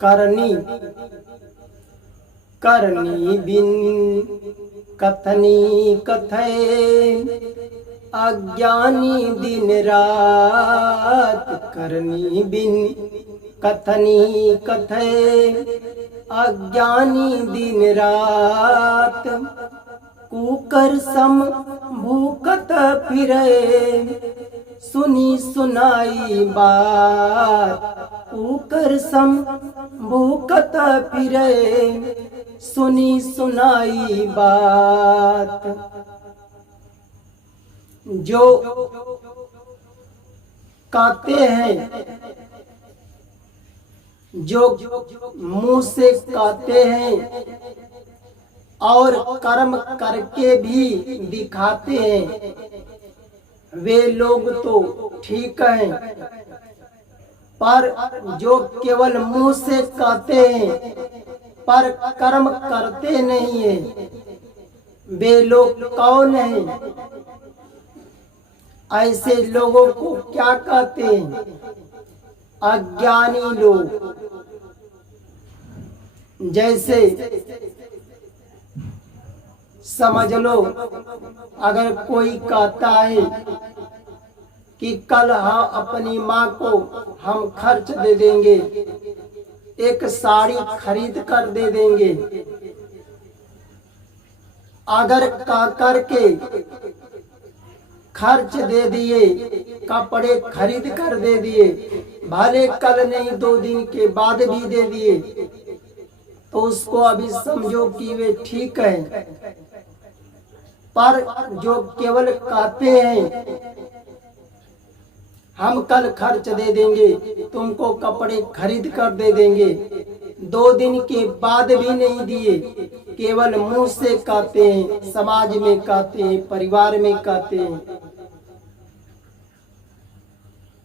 करनी करनी बिन कथनी कथय अज्ञानी दिन रात। करनी बिन कथनी कथय अज्ञानी दिन रात। कुकर सम भूकत फिरे सुनी सुनाई बात। कुकर सम भूकत फिरे सुनी सुनाई बात। जो कहते हैं, जो मुंह से कहते हैं और कर्म करके भी दिखाते हैं, वे लोग तो ठीक हैं, पर जो केवल मुंह से कहते हैं पर कर्म करते नहीं हैं, वे लोग कौन हैं? ऐसे लोगों को क्या कहते हैं? अज्ञानी लोग। जैसे समझ लो, अगर कोई कहता है कि कल हाँ अपनी माँ को हम खर्च दे देंगे, एक साड़ी खरीद कर दे देंगे। अगर कह करके खर्च दे दिए, कपड़े खरीद कर दे दिए, भले कल नहीं 2 दिन के बाद भी दे दिए, तो उसको अभी समझो कि वे ठीक है। पर जो केवल कहते हैं हम कल खर्च दे देंगे, तुमको कपड़े खरीद कर दे देंगे, 2 दिन के बाद भी नहीं दिए, केवल मुंह से कहते हैं, समाज में कहते हैं, परिवार में कहते हैं,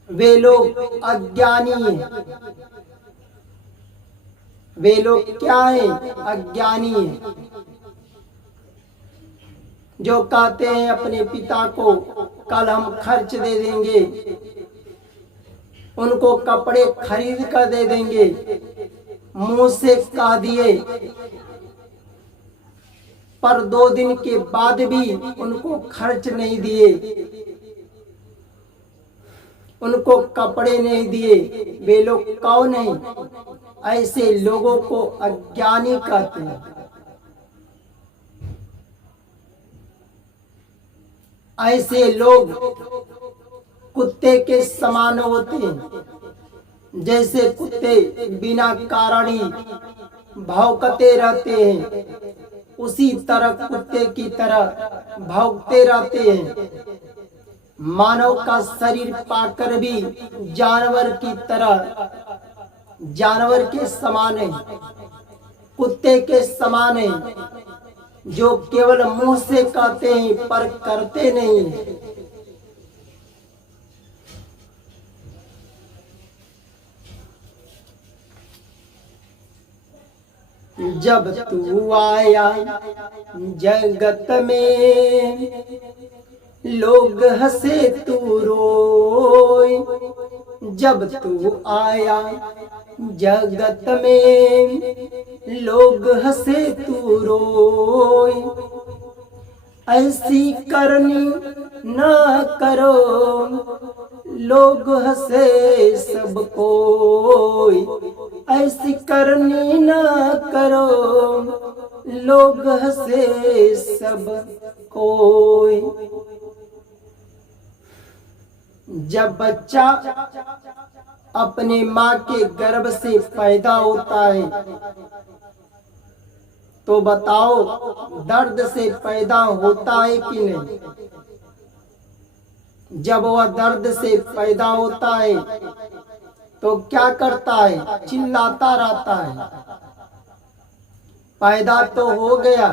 वे लोग अज्ञानी हैं। वे लोग क्या हैं? अज्ञानी हैं। जो कहते हैं अपने पिता को कल हम खर्च दे देंगे, उनको कपड़े खरीद कर दे देंगे, मुंह से कह दिए, पर 2 दिन के बाद भी उनको खर्च नहीं दिए, उनको कपड़े नहीं दिए, वे लोग कौन हैं? ऐसे लोगों को अज्ञानी कहते हैं। ऐसे लोग कुत्ते के समान होते हैं। जैसे कुत्ते बिना कारण ही भौंकते रहते हैं, उसी तरह कुत्ते की तरह भौंकते रहते हैं। मानव का शरीर पाकर भी जानवर की तरह, जानवर के समान है, कुत्ते के समान है, जो केवल मुंह से कहते हैं पर करते नहीं हैं। जब तू आया जगत में लोग हंसे तू रोए। जब तू आया जगत में लोग हंसे तू रोए। ऐसी करनी ना करो लोग हंसे सब कोई। ऐसी करनी ना करो लोग हंसे सब कोई। जब बच्चा अपने माँ के गर्भ से पैदा होता है तो बताओ दर्द से पैदा होता है कि नहीं? जब वह दर्द से पैदा होता है तो क्या करता है? चिल्लाता रहता है। पैदा तो हो गया,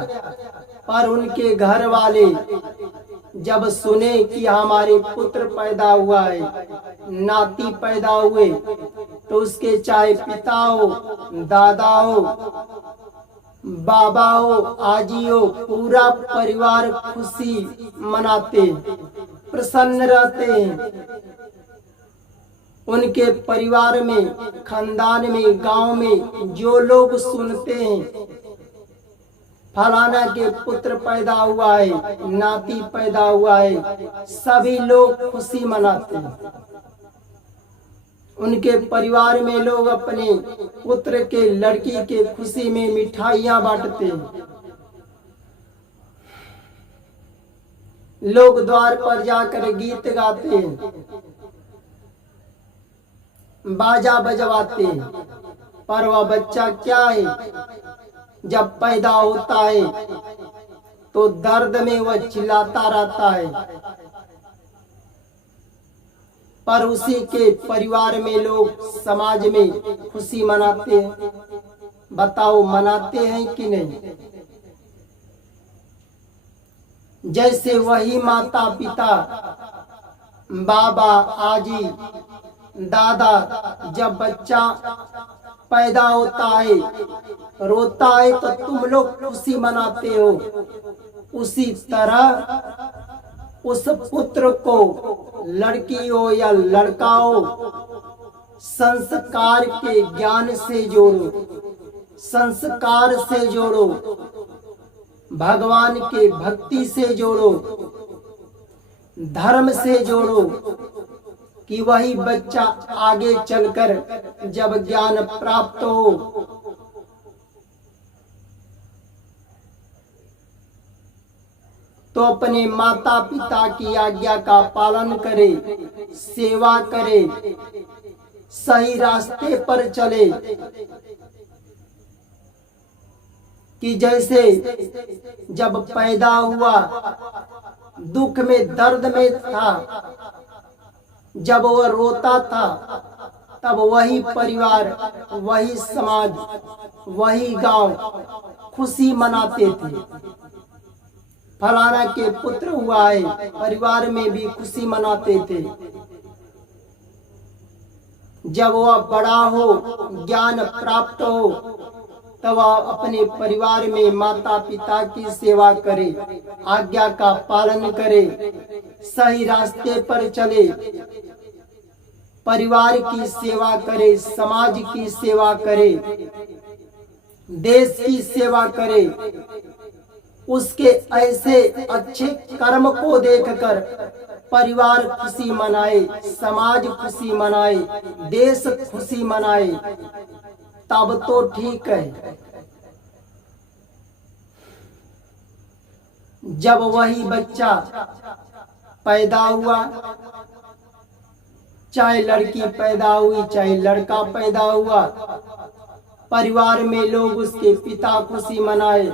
पर उनके घर वाले जब सुने कि हमारे पुत्र पैदा हुआ है, नाती पैदा हुए, तो उसके चाहे पिता हो, दादा हो, बाबा हो, आजी हो, पूरा परिवार खुशी मनाते, प्रसन्न रहते हैं। उनके परिवार में, खानदान में, गांव में जो लोग सुनते हैं फलाना के पुत्र पैदा हुआ है, नाती पैदा हुआ है, सभी लोग खुशी मनाते हैं। उनके परिवार में लोग अपने पुत्र के, लड़की के खुशी में मिठाइयां बांटते हैं। लोग द्वार पर जाकर गीत गाते हैं, बाजा बजवाते हैं। पर वह बच्चा क्या है, जब पैदा होता है तो दर्द में वह चिल्लाता रहता है, पर उसी के परिवार में लोग समाज में खुशी मनाते हैं। बताओ, मनाते हैं कि नहीं? जैसे वही माता पिता, बाबा, आजी, दादा जब बच्चा पैदा होता है, रोता है, तो तुम लोग खुशी मनाते हो। उसी तरह उस पुत्र को, लड़की हो या लड़का हो, संस्कार के ज्ञान से जोड़ो, संस्कार से जोड़ो, भगवान के भक्ति से जोड़ो, धर्म से जोड़ो, कि वही बच्चा आगे चलकर जब ज्ञान प्राप्त हो तो अपने माता पिता की आज्ञा का पालन करे, सेवा करे, सही रास्ते पर चले। कि जैसे जब पैदा हुआ दुख में, दर्द में था, जब वह रोता था, तब वही परिवार, वही समाज, वही गांव खुशी मनाते थे। फलाना के पुत्र हुआ है, परिवार में भी खुशी मनाते थे। जब वह बड़ा हो, ज्ञान प्राप्त हो, तब वह अपने परिवार में माता पिता की सेवा करे, आज्ञा का पालन करे, सही रास्ते पर चले, परिवार की सेवा करे, समाज की सेवा करे, देश की सेवा करे। उसके ऐसे अच्छे कर्म को देखकर परिवार खुशी मनाए, समाज खुशी मनाए, देश खुशी मनाए, तब तो ठीक है। जब वही बच्चा पैदा हुआ, चाहे लड़की पैदा हुई, चाहे लड़का पैदा हुआ, परिवार में लोग उसके पिता खुशी मनाए,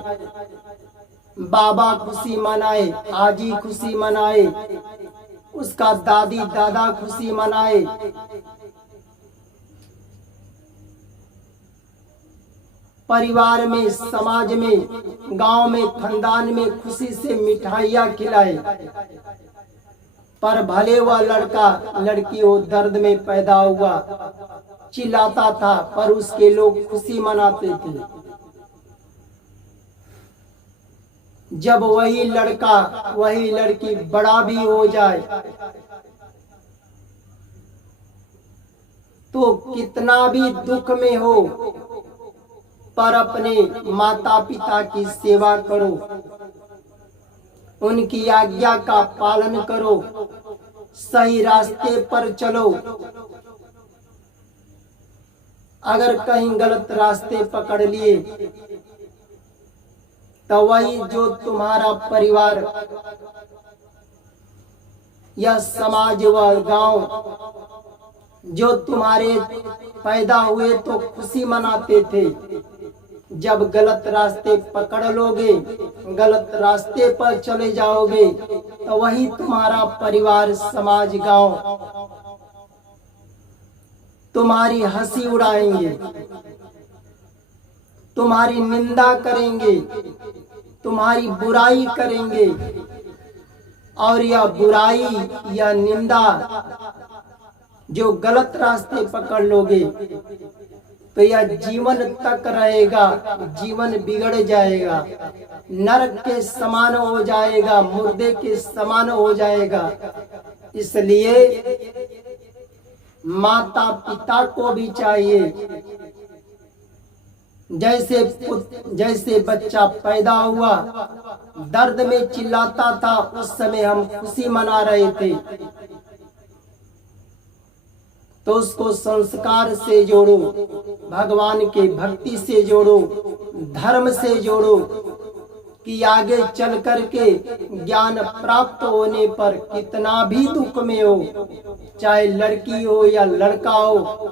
बाबा खुशी मनाए, आजी खुशी मनाए, उसका दादी दादा खुशी मनाए। परिवार में, समाज में, गांव में, खानदान में खुशी से मिठाइयां खिलाए। पर भले वह लड़का लड़की हो, दर्द में पैदा हुआ, चिल्लाता था, पर उसके लोग खुशी मनाते थे। जब वही लड़का, वही लड़की बड़ा भी हो जाए तो कितना भी दुख में हो, पर अपने माता पिता की सेवा करो, उनकी आज्ञा का पालन करो, सही रास्ते पर चलो। अगर कहीं गलत रास्ते पकड़ लिए तो वही जो तुम्हारा परिवार या समाज व गांव जो तुम्हारे पैदा हुए तो खुशी मनाते थे, जब गलत रास्ते पकड़ लोगे, गलत रास्ते पर चले जाओगे, तो वही तुम्हारा परिवार, समाज, गांव तुम्हारी हंसी उड़ाएंगे, तुम्हारी निंदा करेंगे, तुम्हारी बुराई करेंगे। और यह बुराई या निंदा जो गलत रास्ते पकड़ लोगे तो यह जीवन तक रहेगा, जीवन बिगड़ जाएगा, नरक के समान हो जाएगा, मुर्दे के समान हो जाएगा। इसलिए माता पिता को भी चाहिए। जैसे बच्चा पैदा हुआ दर्द में चिल्लाता था, उस समय हम खुशी मना रहे थे, तो उसको संस्कार से जोड़ो, भगवान के भक्ति से जोड़ो, धर्म से जोड़ो, कि आगे चल करके ज्ञान प्राप्त होने पर कितना भी दुख में हो, चाहे लड़की हो या लड़का हो,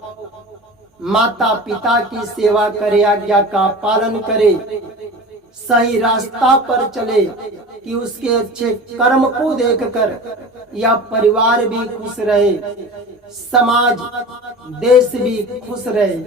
माता पिता की सेवा करे, आज्ञा का पालन करे, सही रास्ता पर चले, कि उसके अच्छे कर्म को देखकर यह परिवार भी खुश रहे, समाज देश भी खुश रहे।